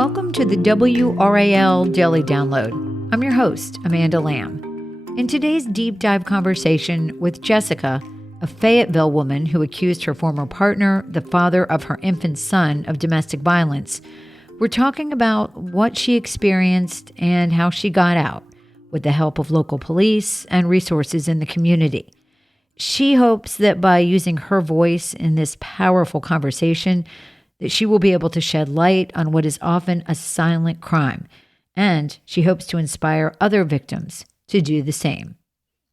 Welcome to the WRAL Daily Download. I'm your host, Amanda Lamb. In today's deep dive conversation with Jessica, a Fayetteville woman who accused her former partner, the father of her infant son, of domestic violence, we're talking about what she experienced and how she got out with the help of local police and resources in the community. She hopes that by using her voice in this powerful conversation, that she will be able to shed light on what is often a silent crime, and she hopes to inspire other victims to do the same.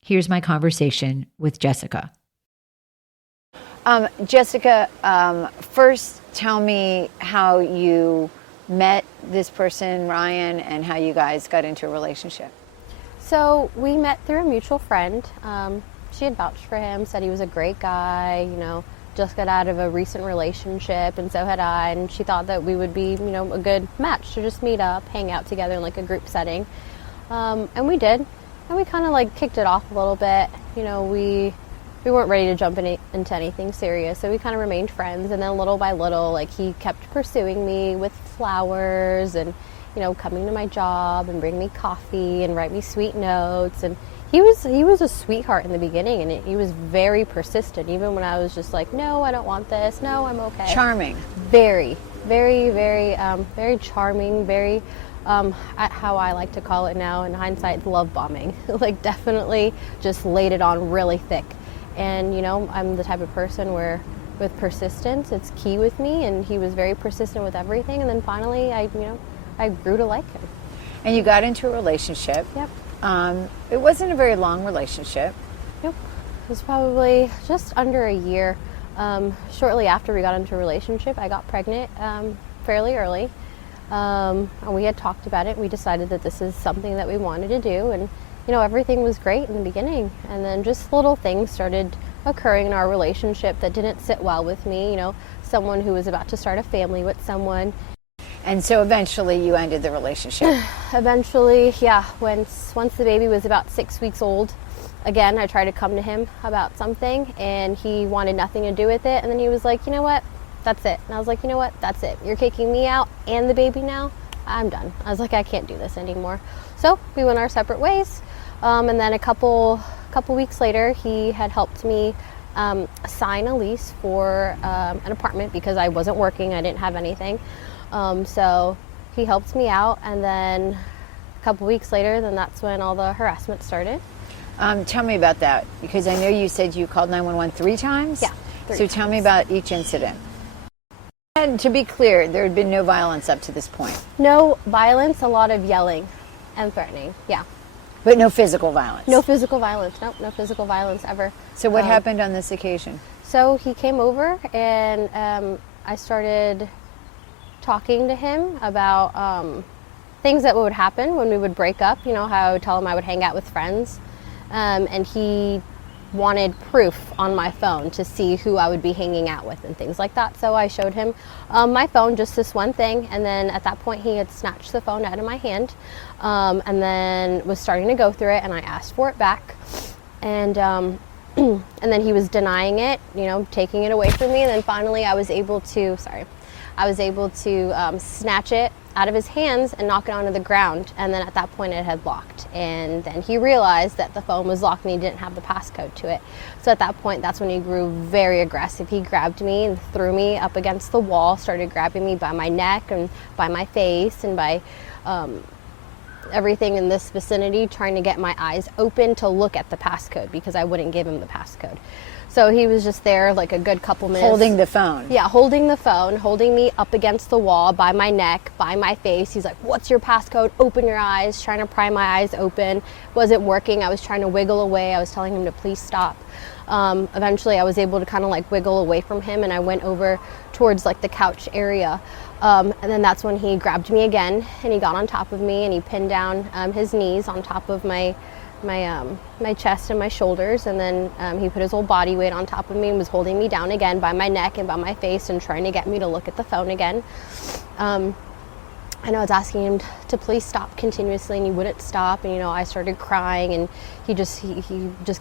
Here's my conversation with Jessica. Jessica, first tell me how you met this person, Ryan, and how you guys got into a relationship. So we met through a mutual friend. She had vouched for him, said he was a great guy, just got out of a recent relationship, and so had I, and she thought that we would be, a good match to just meet up, hang out together in like a group setting. And we did, and we kind of like kicked it off a little bit. We weren't ready to jump into anything serious, so we kind of remained friends, and then little by little, like, he kept pursuing me with flowers and, coming to my job and bring me coffee and write me sweet notes, and he was a sweetheart in the beginning, and he was very persistent, even when I was just like, no, I don't want this, no, I'm okay. Charming. Very, very, very, very charming, very, how I like to call it now in hindsight, love bombing. Like, definitely just laid it on really thick. And, I'm the type of person where with persistence, it's key with me, and he was very persistent with everything. And then finally, I grew to like him. And you got into a relationship. Yep. It wasn't a very long relationship. Nope. It was probably just under a year. Shortly after we got into a relationship, I got pregnant fairly early. And we had talked about it. We decided that this is something that we wanted to do. And everything was great in the beginning, and then just little things started occurring in our relationship that didn't sit well with me. Someone who was about to start a family with someone. And so eventually you ended the relationship. Eventually, yeah. Once the baby was about 6 weeks old, again, I tried to come to him about something, and he wanted nothing to do with it. And then he was like, you know what? That's it. And I was like, you know what? That's it. You're kicking me out and the baby now? I'm done. I was like, I can't do this anymore. So we went our separate ways. And then a couple weeks later, he had helped me sign a lease for an apartment because I wasn't working. I didn't have anything. So he helped me out. And then a couple weeks later, then that's when all the harassment started. Tell me about that, because I know you said you called 911 3 times? Yeah. So tell me about each incident. And to be clear, there had been no violence up to this point. No violence, a lot of yelling and threatening, yeah. But no physical violence? No physical violence, nope, no physical violence ever. So what happened on this occasion? So he came over, and I started talking to him about things that would happen when we would break up, how I would tell him I would hang out with friends. And he wanted proof on my phone to see who I would be hanging out with and things like that. So I showed him my phone, just this one thing, and then at that point he had snatched the phone out of my hand, and then was starting to go through it, and I asked for it back, and and then he was denying it, taking it away from me, and then finally I was able to snatch it out of his hands and knock it onto the ground, and then at that point it had locked, and then he realized that the phone was locked and he didn't have the passcode to it. So at that point, that's when he grew very aggressive. He grabbed me and threw me up against the wall, started grabbing me by my neck and by my face and by everything in this vicinity, trying to get my eyes open to look at the passcode because I wouldn't give him the passcode. So he was just there like a good couple minutes. Holding the phone? Yeah, holding the phone, holding me up against the wall by my neck, by my face. He's like, what's your passcode? Open your eyes, trying to pry my eyes open. Wasn't working. I was trying to wiggle away. I was telling him to please stop. Eventually I was able to kind of like wiggle away from him, and I went over towards like the couch area. And then that's when he grabbed me again, and he got on top of me, and he pinned down his knees on top of my chest and my shoulders, and then he put his whole body weight on top of me and was holding me down again by my neck and by my face and trying to get me to look at the phone again. And I was asking him to please stop continuously, and he wouldn't stop, and I started crying, and he just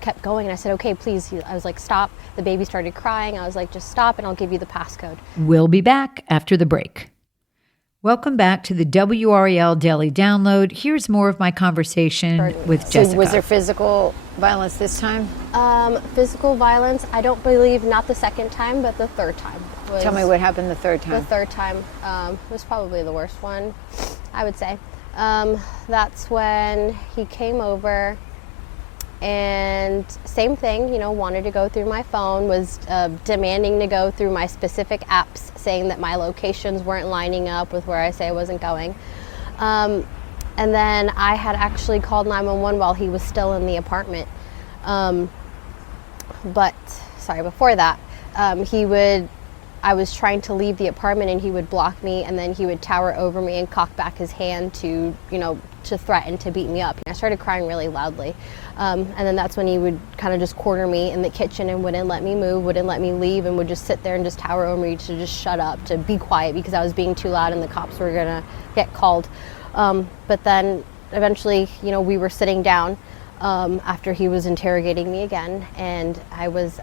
kept going, and I said, okay, please. I was like, stop. The baby started crying. I was like, just stop and I'll give you the passcode. We'll be back after the break. Welcome back to the WRAL Daily Download. Here's more of my conversation with Jessica. So was there physical violence this time? Physical violence, I don't believe, not the second time, but the third time. Tell me what happened the third time. The third time was probably the worst one, I would say. That's when he came over and same thing, wanted to go through my phone, was demanding to go through my specific apps, saying that my locations weren't lining up with where I say I wasn't going. And then I had actually called 911 while he was still in the apartment. Before that, I was trying to leave the apartment and he would block me, and then he would tower over me and cock back his hand to threaten to beat me up. And I started crying really loudly. And then that's when he would kind of just corner me in the kitchen and wouldn't let me move, wouldn't let me leave, and would just sit there and just tower over me to just shut up, to be quiet, because I was being too loud and the cops were gonna get called. But then eventually, we were sitting down after he was interrogating me again, and I was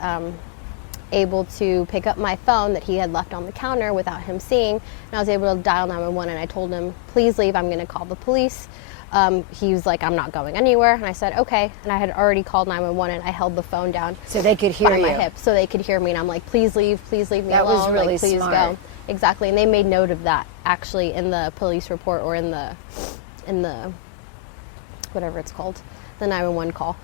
able to pick up my phone that he had left on the counter without him seeing, and I was able to dial 911, and I told him, please leave, I'm going to call the police. He was like, I'm not going anywhere, and I said, okay, and I had already called 911, and I held the phone down so they could hear by you. my hip, so they could hear me, and I'm like, please leave me alone. That was really like, please smart. go. Exactly, and they made note of that actually in the police report, or in the whatever it's called, the 911 call.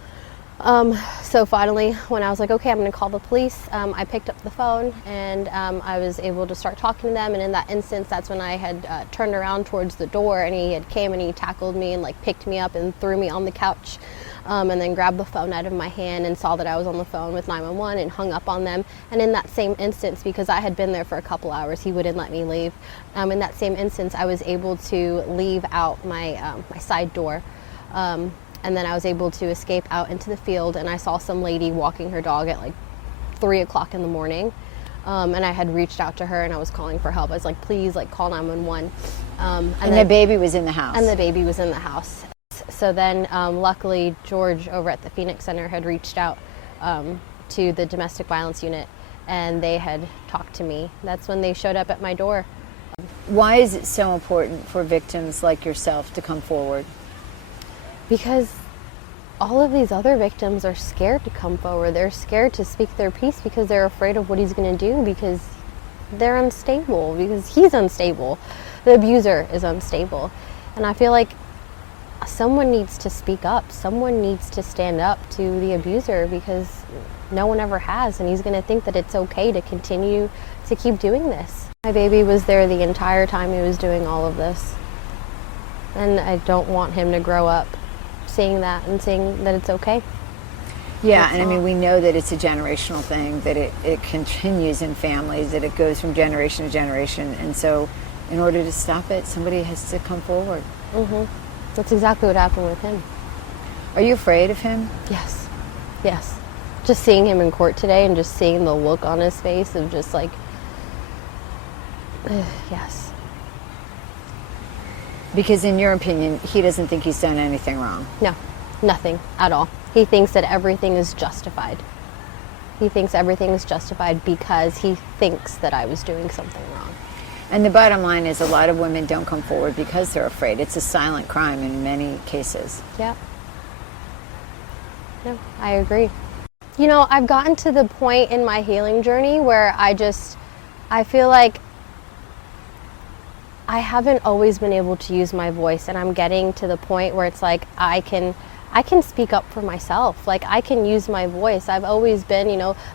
So finally, when I was like, okay, I'm going to call the police, I picked up the phone, and I was able to start talking to them. And in that instance, that's when I had turned around towards the door, and he had came and he tackled me and picked me up and threw me on the couch, and then grabbed the phone out of my hand and saw that I was on the phone with 911 and hung up on them. And in that same instance, because I had been there for a couple hours, he wouldn't let me leave. In that same instance, I was able to leave out my side door. And then I was able to escape out into the field, and I saw some lady walking her dog at 3 o'clock in the morning. And I had reached out to her and I was calling for help. I was like, please, call 911. And the baby was in the house. And the baby was in the house. So then, luckily, George over at the Phoenix Center had reached out to the domestic violence unit, and they had talked to me. That's when they showed up at my door. Why is it so important for victims like yourself to come forward? Because all of these other victims are scared to come forward. They're scared to speak their piece because they're afraid of what he's going to do, because they're unstable, because he's unstable. The abuser is unstable. And I feel like someone needs to speak up. Someone needs to stand up to the abuser, because no one ever has, and he's going to think that it's okay to continue to keep doing this. My baby was there the entire time he was doing all of this. And I don't want him to grow up seeing that and seeing that it's okay. Yeah, and we know that it's a generational thing, that it continues in families, that it goes from generation to generation, and so in order to stop it, somebody has to come forward. Mm-hmm. That's exactly what happened with him. Are you afraid of him? Yes. Just seeing him in court today and just seeing the look on his face of just yes. Because in your opinion, he doesn't think he's done anything wrong. No, nothing at all. He thinks that everything is justified. He thinks everything is justified because he thinks that I was doing something wrong. And the bottom line is, a lot of women don't come forward because they're afraid. It's a silent crime in many cases. Yeah. No, I agree. I've gotten to the point in my healing journey where I feel like I haven't always been able to use my voice, and I'm getting to the point where it's like I can speak up for myself. I can use my voice. I've always been,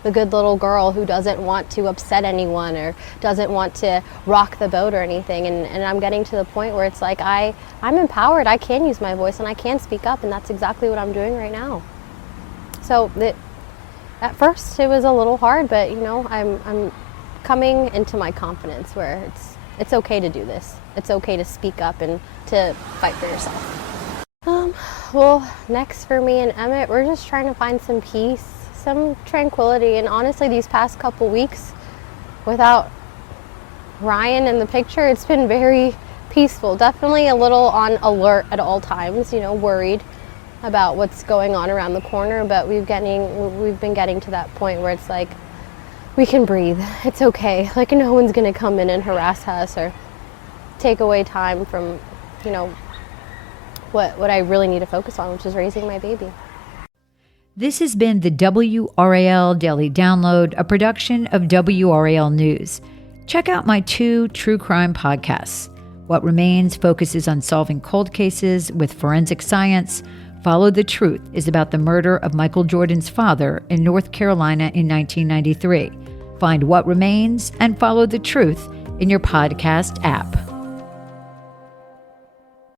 the good little girl who doesn't want to upset anyone or doesn't want to rock the boat or anything. And I'm getting to the point where it's like I'm empowered. I can use my voice and I can speak up, and that's exactly what I'm doing right now. So at first it was a little hard, but I'm coming into my confidence where it's okay to do this. It's okay to speak up and to fight for yourself. Well, next for me and Emmett, we're just trying to find some peace, some tranquility. And honestly, these past couple weeks, without Ryan in the picture, it's been very peaceful. Definitely a little on alert at all times, worried about what's going on around the corner. But we've been getting to that point where it's like, we can breathe. It's okay. No one's going to come in and harass us or take away time from, what I really need to focus on, which is raising my baby. This has been the WRAL Daily Download, a production of WRAL News. Check out my 2 true crime podcasts. What Remains focuses on solving cold cases with forensic science. Follow the Truth is about the murder of Michael Jordan's father in North Carolina in 1993. Find What Remains and Follow the Truth in your podcast app.